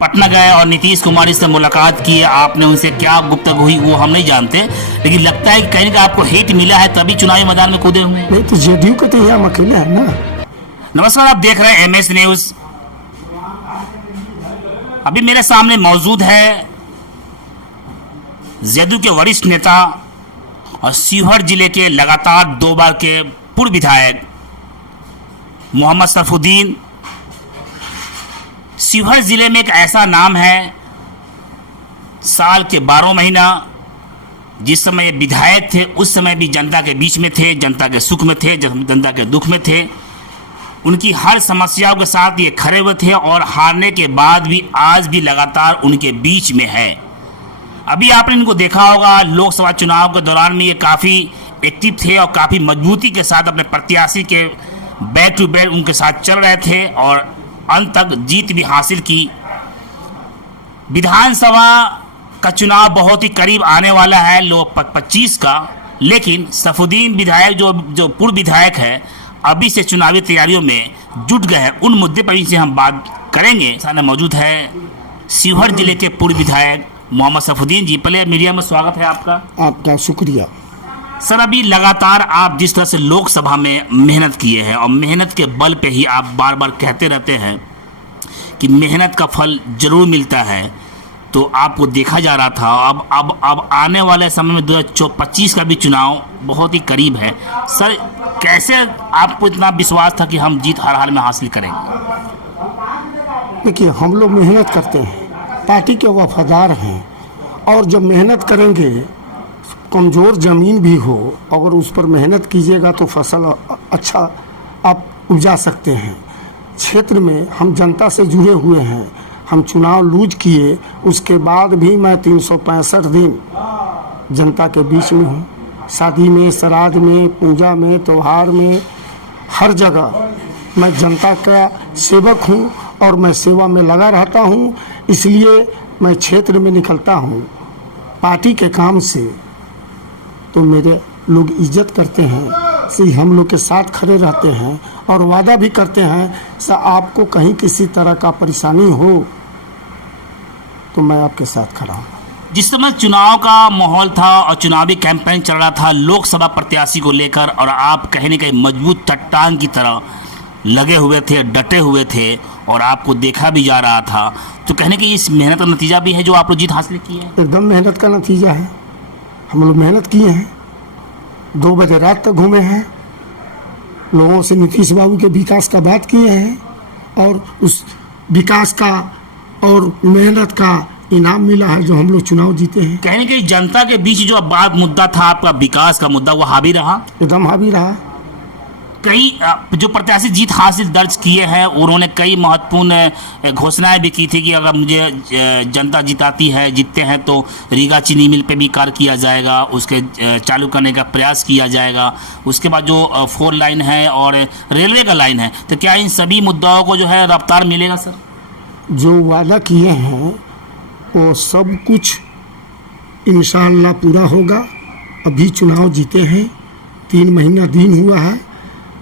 पटना गए और नीतीश कुमार से मुलाकात की, आपने उनसे क्या गुफ्तगू हुई वो हम नहीं जानते, लेकिन लगता है कि कहीं ना आपको हिट मिला है तभी चुनावी मैदान में कूदे हुए हैं। नहीं तो जेडीयू के तो हम अकेले हैं ना। नमस्कार, आप देख रहे हैं MS न्यूज। अभी मेरे सामने मौजूद है जेडीयू के वरिष्ठ नेता और शिवहर जिले के लगातार 2 बार के पूर्व विधायक मोहम्मद सरफुद्दीन। शिवहर जिले में एक ऐसा नाम है, साल के 12 महीना जिस समय विधायक थे उस समय भी जनता के बीच में थे, जनता के सुख में थे, जनता के दुख में थे। उनकी हर समस्याओं के साथ ये खड़े हुए थे और हारने के बाद भी आज भी लगातार उनके बीच में है। अभी आपने इनको देखा होगा लोकसभा चुनाव के दौरान में ये काफ़ी एक्टिव थे और काफ़ी मजबूती के साथ अपने प्रत्याशी के बैक टू बैक उनके साथ चल रहे थे और अंत तक जीत भी हासिल की। विधानसभा का चुनाव बहुत ही करीब आने वाला है, 25 का, लेकिन सरफुद्दीन विधायक जो पूर्व विधायक है अभी से चुनावी तैयारियों में जुट गए हैं। उन मुद्दे पर से हम बात करेंगे। सामने मौजूद है शिवहर जिले के पूर्व विधायक मोहम्मद सरफुद्दीन जी। पहले मीडिया में स्वागत है आपका। आपका शुक्रिया सर। अभी लगातार आप जिस तरह से लोकसभा में मेहनत किए हैं और मेहनत के बल पे ही आप बार बार कहते रहते हैं कि मेहनत का फल जरूर मिलता है, तो आपको देखा जा रहा था। अब आने वाले समय में 2025 का भी चुनाव बहुत ही करीब है। सर, कैसे आपको इतना विश्वास था कि हम जीत हर हाल में हासिल करेंगे? देखिए, हम लोग मेहनत करते हैं, पार्टी के वफादार हैं, और जब मेहनत करेंगे, कमज़ोर ज़मीन भी हो अगर उस पर मेहनत कीजिएगा तो फसल अच्छा आप उपजा सकते हैं। क्षेत्र में हम जनता से जुड़े हुए हैं। हम चुनाव लूज किए, उसके बाद भी मैं 365 दिन जनता के बीच में हूँ। शादी में, श्राद्ध में, पूजा में, त्यौहार में, हर जगह मैं जनता का सेवक हूँ और मैं सेवा में लगा रहता हूँ। इसलिए मैं क्षेत्र में निकलता हूँ पार्टी के काम से, तो मेरे लोग इज्जत करते हैं, से हम लोग के साथ खड़े रहते हैं और वादा भी करते हैं से आपको कहीं किसी तरह का परेशानी हो तो मैं आपके साथ खड़ा हूँ। जिस समय चुनाव का माहौल था और चुनावी कैंपेन चल रहा था लोकसभा प्रत्याशी को लेकर, और आप कहीं न कहीं मजबूत चट्टान की तरह लगे हुए थे, डटे हुए थे और आपको देखा भी जा रहा था, तो कहने की इस मेहनत का नतीजा भी है जो आप लोग जीत हासिल की है? एकदम मेहनत का नतीजा है। हम लोग मेहनत किए हैं, 2 बजे रात तक घूमे हैं, लोगों से नीतीश बाबू के विकास का बात किए हैं और उस विकास का और मेहनत का इनाम मिला है जो हम लोग चुनाव जीते हैं। कहने की जनता के बीच जो बात मुद्दा था आपका विकास का मुद्दा, वो हावी रहा? एकदम हावी रहा। कई जो प्रत्याशी जीत हासिल दर्ज किए हैं उन्होंने कई महत्वपूर्ण घोषणाएं भी की थी कि अगर मुझे जनता जिताती है, जीतते हैं तो रीगा चीनी मिल पे भी कार्य किया जाएगा, उसके चालू करने का प्रयास किया जाएगा। उसके बाद जो 4 लाइन है और रेलवे का लाइन है, तो क्या इन सभी मुद्दाओं को जो है रफ्तार मिलेगा? सर, जो वादा किए हैं वो सब कुछ इंशाअल्लाह पूरा होगा। अभी चुनाव जीते हैं, 3 महीना दिन हुआ है,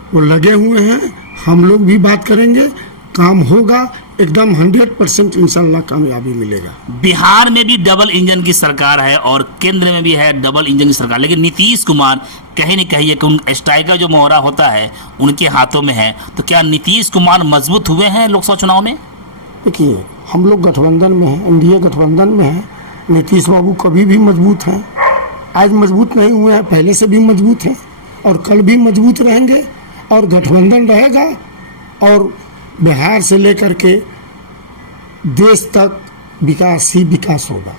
वो लगे हुए हैं। हम लोग भी बात करेंगे, काम होगा, एकदम 100% इंशाल्लाह कामयाबी मिलेगा। बिहार में भी डबल इंजन की सरकार है और केंद्र में भी है डबल इंजन की सरकार, लेकिन नीतीश कुमार कहीं न कहीं कि उन स्ट्राइकर जो मोहरा होता है उनके हाथों में है, तो क्या नीतीश कुमार मजबूत हुए हैं लोकसभा चुनाव में? देखिए, हम लोग गठबंधन में हैं, NDA गठबंधन में हैं। नीतीश बाबू कभी भी मजबूत हैं, आज मजबूत नहीं हुए हैं, पहले से भी मजबूत हैं और कल भी मजबूत रहेंगे और गठबंधन रहेगा और बिहार से लेकर के देश तक विकास ही विकास होगा।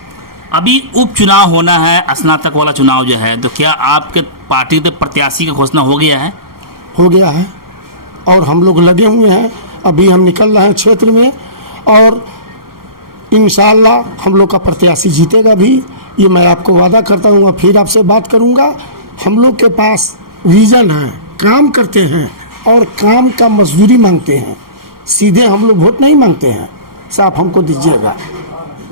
अभी उपचुनाव होना है, स्नातक वाला चुनाव जो है, तो क्या आपके पार्टी के प्रत्याशी का घोषणा हो गया है? हो गया है और हम लोग लगे हुए हैं। अभी हम निकल रहे हैं क्षेत्र में और इंशाअल्लाह हम लोग का प्रत्याशी जीतेगा भी, ये मैं आपको वादा करता हूँ। फिर आपसे बात करूँगा। हम लोग के पास विजन है, काम करते हैं और काम का मजदूरी मांगते हैं। सीधे हम लोग वोट नहीं मांगते हैं, साफ हमको दीजिएगा।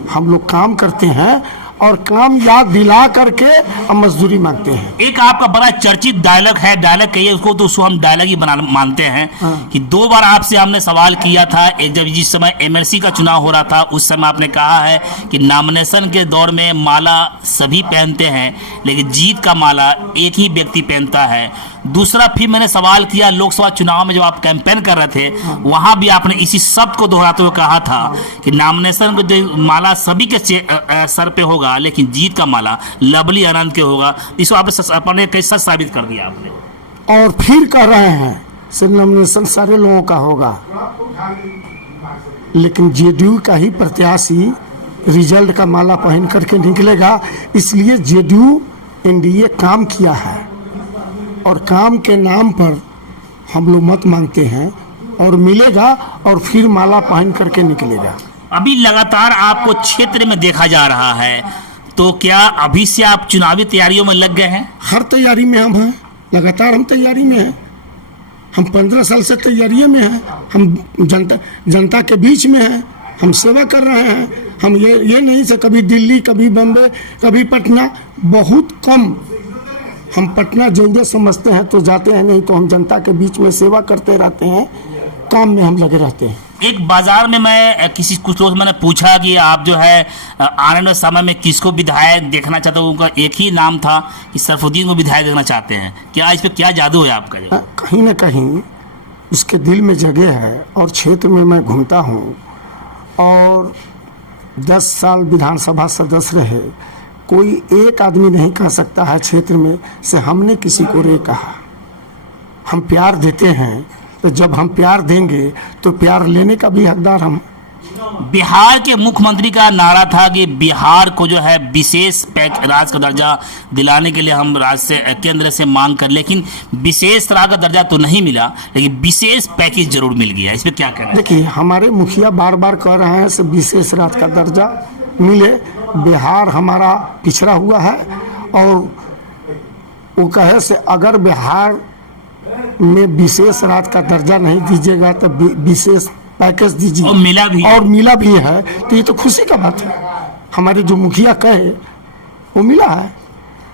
हम लोग काम करते हैं और काम याद दिला करके अब मजदूरी मांगते हैं। एक आपका बड़ा चर्चित डायलॉग है, डायलॉग कहिए उसको, तो उसको हम डायलॉग ही बना मानते हैं कि 2 बार आपसे हमने सवाल किया था। एक जब जिस समय एमएलसी का चुनाव हो रहा था उस समय आपने कहा है कि नॉमिनेशन के दौर में माला सभी पहनते हैं लेकिन जीत का माला एक ही व्यक्ति पहनता है। दूसरा फिर मैंने सवाल किया लोकसभा चुनाव में जब आप कैंपेन कर रहे थे वहां भी आपने इसी शब्द को दोहराते हुए कहा था कि नॉमिनेशन को जो माला सभी के सर पे होगा लेकिन जीत का माला लवली आनंद के होगा। इसको आपने कैसा साबित कर दिया आपने। और फिर कह रहे हैं सिर्फ नॉमिनेशन सारे लोगों का होगा लेकिन जेडीयू का ही प्रत्याशी रिजल्ट का माला पहन करके निकलेगा। इसलिए जेडीयू एनडीए काम किया है और काम के नाम पर हम लोग मत मांगते हैं और मिलेगा और फिर माला पहन करके निकलेगा। अभी लगातार आपको क्षेत्र में देखा जा रहा है, तो क्या अभी से आप चुनावी तैयारियों में लग गए हैं? हर तैयारी में हम हैं, लगातार हम तैयारी में हैं। हम 15 साल से तैयारी में हैं। हम जनता के बीच में हैं, हम सेवा कर रहे हैं। हम ये नहीं से कभी दिल्ली, कभी बम्बे, कभी पटना, बहुत कम हम पटना जरूरत समझते हैं तो जाते हैं, नहीं तो हम जनता के बीच में सेवा करते रहते हैं, काम में हम लगे रहते हैं। एक बाजार में मैं कुछ लोग मैंने पूछा कि आप जो है आने वाले समय में किसको विधायक देखना चाहते हो, उनका एक ही नाम था कि सरफुद्दीन को विधायक देखना चाहते हैं। क्या इस पे क्या जादू है आपका? कहीं ना कहीं उसके दिल में जगह है और क्षेत्र में मैं घूमता हूँ और 10 साल विधानसभा सदस्य रहे, कोई एक आदमी नहीं कह सकता है क्षेत्र में से हमने किसी को रे कहा। हम प्यार देते हैं तो जब हम प्यार देंगे तो प्यार लेने का भी हकदार हम। बिहार के मुख्यमंत्री का नारा था कि बिहार को जो है विशेष राज्य का दर्जा दिलाने के लिए हम राज्य से केंद्र से मांग कर, लेकिन विशेष राज्य का दर्जा तो नहीं मिला लेकिन विशेष पैकेज जरूर मिल गया। इस पर क्या कहना? देखिए हमारे मुखिया बार बार कह रहे हैं कि विशेष राज्य का दर्जा मिले। बिहार हमारा पिछड़ा हुआ है और वो कहे से अगर बिहार में विशेष राज्य का दर्जा नहीं दीजिएगा तो विशेष पैकेज दीजिए, और मिला भी है तो ये तो खुशी का बात है। हमारे जो मुखिया कहे वो मिला है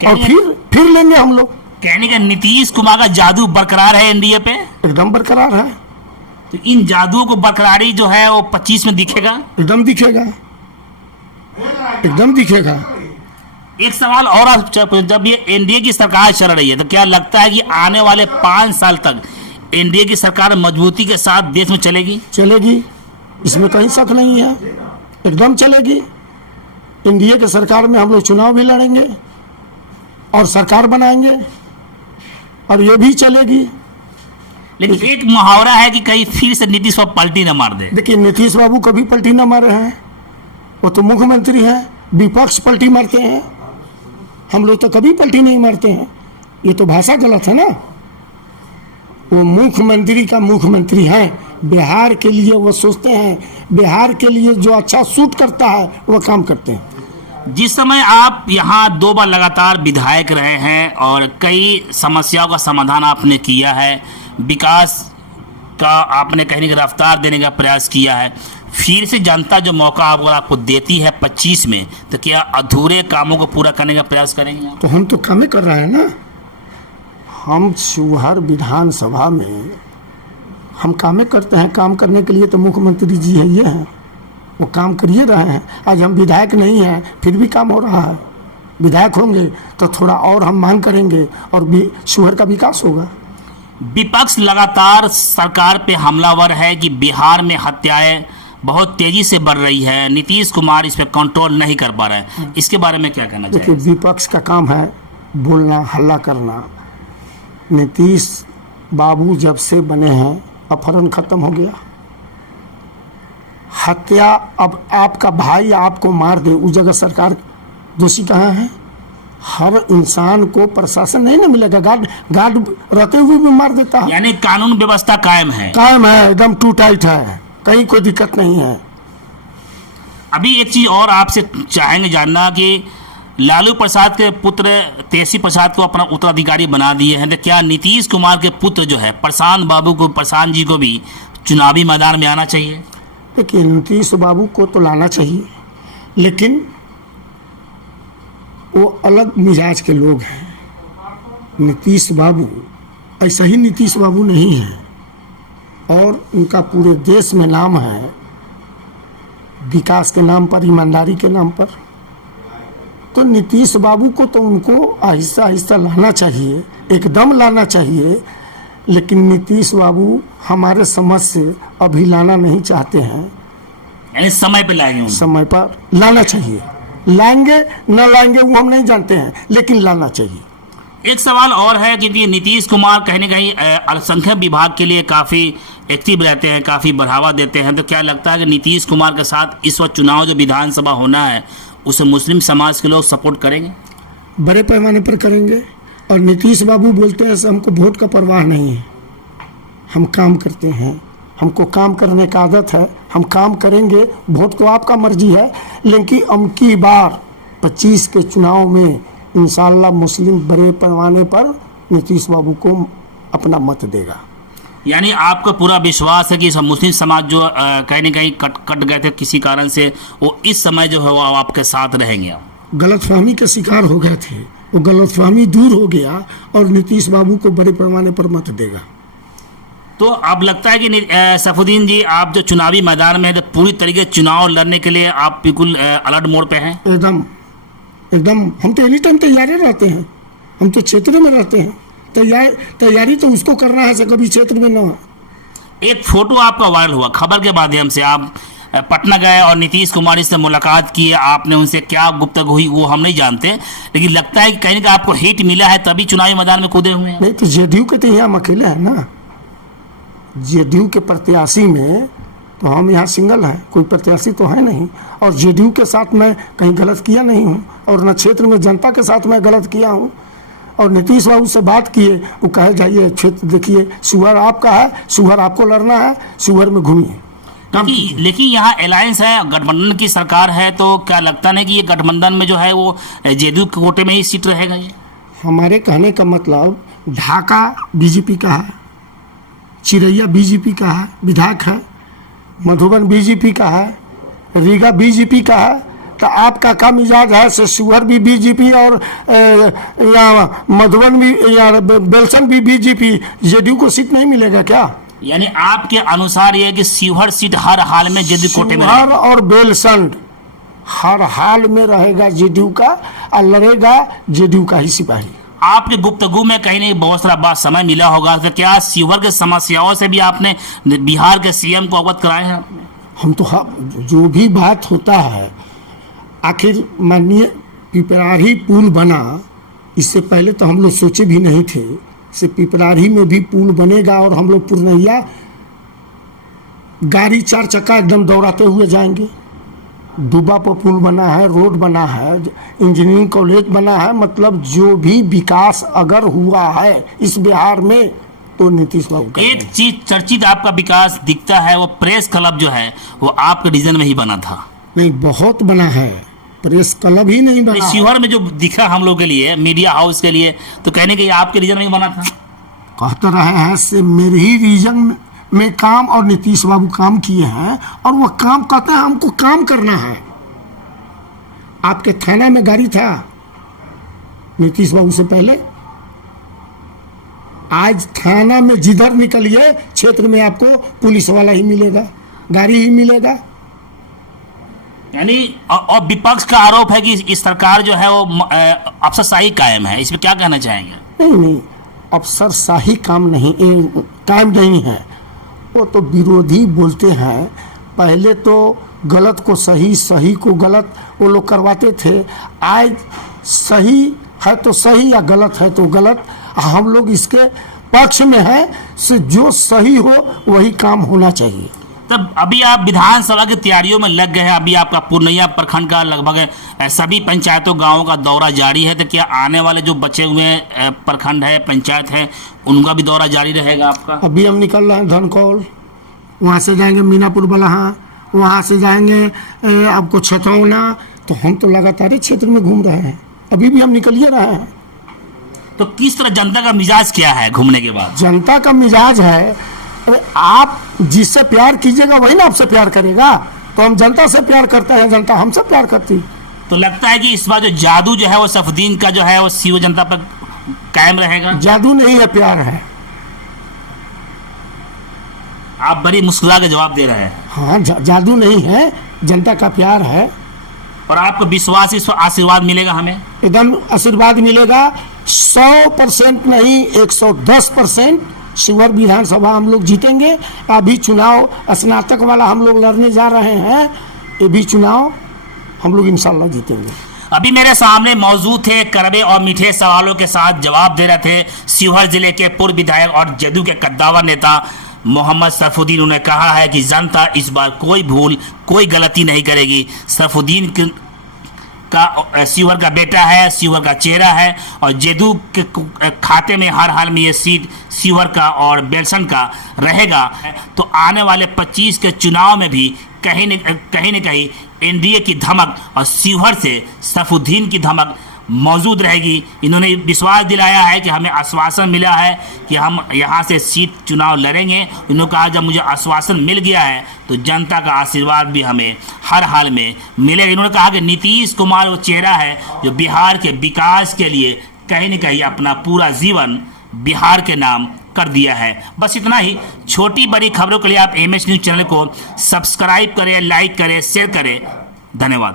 और फिर लेंगे हम लोग। कहने का नीतीश कुमार का जादू बरकरार है एनडीए पे? एकदम बरकरार है। तो इन जादुओं को बरकरारी जो है वो 25 में दिखेगा? एकदम दिखेगा, एकदम दिखेगा। एक सवाल और आप, जब ये एनडीए की सरकार चल रही है तो क्या लगता है कि आने वाले 5 साल तक एनडीए की सरकार मजबूती के साथ देश में चलेगी? चलेगी, इसमें कहीं शक नहीं है, एकदम चलेगी। एनडीए की सरकार में हम लोग चुनाव भी लड़ेंगे और सरकार बनाएंगे और ये भी चलेगी। लेकिन एक मुहावरा है कि कहीं फिर से नीतीश बाबू पलटी न मार दे। देखिए नीतीश बाबू कभी पलटी न मारे हैं, वो तो मुख्यमंत्री हैं, विपक्ष पलटी मारते हैं, हम लोग तो कभी पलटी नहीं मारते हैं। ये तो भाषा गलत है ना। वो मुख्यमंत्री का मुख्यमंत्री हैं, बिहार के लिए वो सोचते हैं, बिहार के लिए जो अच्छा सूट करता है वो काम करते हैं। जिस समय आप यहाँ 2 बार लगातार विधायक रहे हैं और कई समस्याओं का समाधान आपने किया है, विकास का आपने कहीं की रफ्तार देने का प्रयास किया है, फिर से जनता जो मौका आपको देती है 25 में, तो क्या अधूरे कामों को पूरा करने का प्रयास करेंगे? तो हम तो काम कर रहे हैं ना। हम शिवहर विधानसभा में हम कामें करते हैं, काम करने के लिए तो मुख्यमंत्री जी है, ये हैं, वो काम करिए रहे हैं। आज हम विधायक नहीं हैं फिर भी काम हो रहा है। विधायक होंगे तो थोड़ा और हम मांग करेंगे और भी शिवहर का विकास होगा। विपक्ष लगातार सरकार पे हमलावर है कि बिहार में हत्याएं बहुत तेजी से बढ़ रही है, नीतीश कुमार इस पर कंट्रोल नहीं कर पा रहे हैं, इसके बारे में क्या कहना चाहिए? देखिए विपक्ष का काम है बोलना, हल्ला करना। नीतीश बाबू जब से बने हैं अपहरण खत्म हो गया। हत्या, अब आपका भाई आपको मार दे उस जगह सरकार दोषी कहाँ है? हर इंसान को प्रशासन नहीं ना मिलेगा, गार्ड रहते हुए भी मार देता है। यानी कानून व्यवस्था कायम है? कायम है, एकदम टू टाइट है, कहीं कोई दिक्कत नहीं है। अभी एक चीज और आपसे चाहेंगे जानना कि लालू प्रसाद के पुत्र तेसी प्रसाद को अपना उत्तराधिकारी बना दिए हैं, तो क्या नीतीश कुमार के पुत्र जो है प्रशांत जी को भी चुनावी मैदान में आना चाहिए? देखिए नीतीश बाबू को तो लाना चाहिए, लेकिन वो अलग मिजाज के लोग हैं। नीतीश बाबू ऐसा ही नीतीश बाबू नहीं है, और उनका पूरे देश में नाम है, विकास के नाम पर, ईमानदारी के नाम पर। तो नीतीश बाबू को तो उनको आहिस्ता आहिस्ता लाना चाहिए, एकदम लाना चाहिए, लेकिन नीतीश बाबू हमारे समझ से अभी लाना नहीं चाहते हैं। यानी समय पे लाएंगे उनको। समय पर लाना चाहिए, लाएंगे न लाएंगे वो हम नहीं जानते हैं, लेकिन लाना चाहिए। एक सवाल और है कि नीतीश कुमार कहीं ना कहीं अल्पसंख्यक विभाग के लिए काफ़ी एक्टिव रहते हैं, काफ़ी बढ़ावा देते हैं, तो क्या लगता है कि नीतीश कुमार के साथ इस वक्त चुनाव जो विधानसभा होना है उसे मुस्लिम समाज के लोग सपोर्ट करेंगे? बड़े पैमाने पर करेंगे। और नीतीश बाबू बोलते हैं हमको वोट का परवाह नहीं है, हम काम करते हैं, हमको काम करने का आदत है, हम काम करेंगे, वोट तो आपका मर्जी है, लेकिन अबकी बार 25 के चुनाव में इंशाल्लाह मुस्लिम बड़े पैमाने पर नीतीश बाबू को अपना मत देगा। यानी आपको पूरा विश्वास है कि सब मुस्लिम समाज जो कहीं ना कहीं कट गए थे किसी कारण से, वो इस समय जो है वो आपके साथ रहेंगे? गलतफहमी के शिकार हो गए थे, वो गलतफहमी दूर हो गया और नीतीश बाबू को बड़े पैमाने पर मत देगा। तो अब लगता है कि सैफुद्दीन जी, आप जो चुनावी मैदान में पूरी तरीके से चुनाव लड़ने के लिए आप बिल्कुल अलर्ट मोड पे हैं? एकदम एकदम, हम तो एनी टाइम तैयार रहते हैं, हम तो क्षेत्र में रहते हैं, तैयारी तो उसको करना है, कभी क्षेत्र में ना हो। एक फोटो आपका वायरल हुआ खबर के माध्यम से, आप पटना गए और नीतीश कुमार से मुलाकात की, आपने उनसे क्या गुफ्तगू हुई वो हम नहीं जानते, लेकिन लगता है कि कहीं ना कहीं आपको हिट मिला है तभी चुनावी मैदान में कूदे हुए हैं। नहीं तो जेडीयू के तो यहाँ हम अकेले हैं ना, जेडीयू के प्रत्याशी में तो हम यहाँ सिंगल हैं, कोई प्रत्याशी तो है नहीं, और जेडीयू के साथ मैं कहीं गलत किया नहीं हूँ, और न क्षेत्र में जनता के साथ मैं गलत किया हूँ। और नीतीश बाबू से बात किए, वो कहे जाइए क्षेत्र देखिए, शुगर आपका है, शुगर आपको लड़ना है, शुगर में घूमिए। लेकिन यहाँ अलायंस है, गठबंधन की सरकार है, तो क्या लगता नहीं कि ये गठबंधन में जो है वो जेडीयू के कोटे में ही सीट रहेगा? ये हमारे कहने का मतलब, ढाका बीजेपी का है, चिरैया बीजेपी का है, विधायक है, मधुबन बीजेपी का है, रीगा बीजेपी का है, तो आपका का मिजाज है से शिवहर भी बीजेपी और या मधुबन भी या बेलसन भी बीजेपी, जेडीयू को सीट नहीं मिलेगा क्या? यानी आपके अनुसार ये कि शिवहर सीट हर हाल में जेडीयू कोटे में शिवहर और बेलसन हर हाल में रहेगा जेडीयू का, और लड़ेगा जेडीयू का ही सिपाही। आपके गुफ्तगू में कहीं नहीं बहुत सारा बात समय मिला होगा, तो क्या शिवहर के समस्याओं से भी आपने बिहार के सीएम को अवगत कराए हैं? हम तो जो भी बात होता है, आखिर माननीय पिपराही पुल बना, इससे पहले तो हम लोग सोचे भी नहीं थे, से पिपराही में भी पुल बनेगा और हम लोग पूर्णिया गाड़ी 4 चक्का एकदम दौड़ाते हुए जाएंगे। डूबा पर पुल बना है, रोड बना है, इंजीनियरिंग कॉलेज बना है, मतलब जो भी विकास अगर हुआ है इस बिहार में तो नीतीश बाबू का। एक चीज चर्चित आपका विकास दिखता है, वो प्रेस क्लब जो है वो आपके रीजन में ही बना था। नहीं, बहुत बना है, प्रेस क्लब ही नहीं बना। शिवहर में जो दिखा हम लोग के लिए, मीडिया हाउस के लिए, तो कहने के आपके रीजन में ही बना था। कहते रहे हैं से मेरे ही रीजन में काम, और नीतीश बाबू काम किए हैं, और वो काम कहते हैं हमको काम करना है। आपके थाना में गाड़ी था नीतीश बाबू से पहले, आज थाना में जिधर निकलिए क्षेत्र में आपको पुलिस वाला ही मिलेगा, गाड़ी ही मिलेगा। यानी और विपक्ष का आरोप है कि इस सरकार जो है वो अफसरशाही कायम है, इस पर क्या कहना चाहेंगे? नहीं, अफसरशाही कायम नहीं है, वो तो विरोधी बोलते हैं। पहले तो गलत को सही, सही को गलत वो लोग करवाते थे, आज सही है तो सही या गलत है तो गलत, हम लोग इसके पक्ष में हैं, से जो सही हो वही काम होना चाहिए। तब अभी आप विधानसभा की तैयारियों में लग गए हैं, अभी आपका पूर्णिया प्रखंड का लगभग सभी पंचायतों गांवों का दौरा जारी है, तो क्या आने वाले जो बचे हुए प्रखंड है, पंचायत है, उनका भी दौरा जारी रहेगा आपका? अभी हम निकल रहे हैं धनकौल, वहाँ से जाएंगे मीनापुर बलहा, वहाँ से जाएंगे आपको छतौना, तो हम तो लगातार क्षेत्र में घूम रहे हैं, अभी भी हम निकलिए रहे हैं। तो किस तरह जनता का मिजाज क्या है घूमने के बाद? जनता का मिजाज है, अरे आप जिससे प्यार कीजिएगा वही ना आपसे प्यार करेगा, तो हम जनता से प्यार करते हैं, जनता हमसे प्यार करती है। तो लगता है कि इस बार जो जादू जो है वो सैफुद्दीन का जो है वो सीवर जनता पर कायम रहेगा। जादू नहीं है, प्यार है। आप बड़ी मुस्कुरा के जवाब दे रहे हैं। हाँ, जादू नहीं है, जनता का प्यार है। और आपको विश्वास, इस आशीर्वाद मिलेगा हमें? एकदम आशीर्वाद मिलेगा। 100% नहीं, 110% शिवहर विधानसभा हम लोग जीतेंगे। अभी चुनाव स्नातक वाला हम लोग लड़ने जा रहे हैं, ये भी चुनाव हम लोग इंशाल्लाह जीतेंगे। अभी मेरे सामने मौजूद थे, कड़वे और मीठे सवालों के साथ जवाब दे रहे थे शिवहर जिले के पूर्व विधायक और जदयू के कद्दावर नेता मोहम्मद सैफुद्दीन। उन्होंने कहा है कि जनता इस बार कोई भूल, कोई गलती नहीं करेगी। सैफुद्दीन का शिवहर का बेटा है, शिवहर का चेहरा है, और जदयू के खाते में हर हाल में ये सीट शिवहर का और बेलसन का रहेगा। तो आने वाले 25 के चुनाव में भी कहीं न कहीं एनडीए की धमक और शिवहर से सैफुद्दीन की धमक मौजूद रहेगी। इन्होंने विश्वास दिलाया है कि हमें आश्वासन मिला है कि हम यहाँ से सीट चुनाव लड़ेंगे। उन्होंने कहा जब मुझे आश्वासन मिल गया है तो जनता का आशीर्वाद भी हमें हर हाल में मिलेगा। इन्होंने कहा कि नीतीश कुमार वो चेहरा है जो बिहार के विकास के लिए कहीं न कहीं अपना पूरा जीवन बिहार के नाम कर दिया है। बस इतना ही। छोटी बड़ी खबरों के लिए आप एमएच न्यूज़ चैनल को सब्सक्राइब करें, लाइक करें, शेयर करें। धन्यवाद।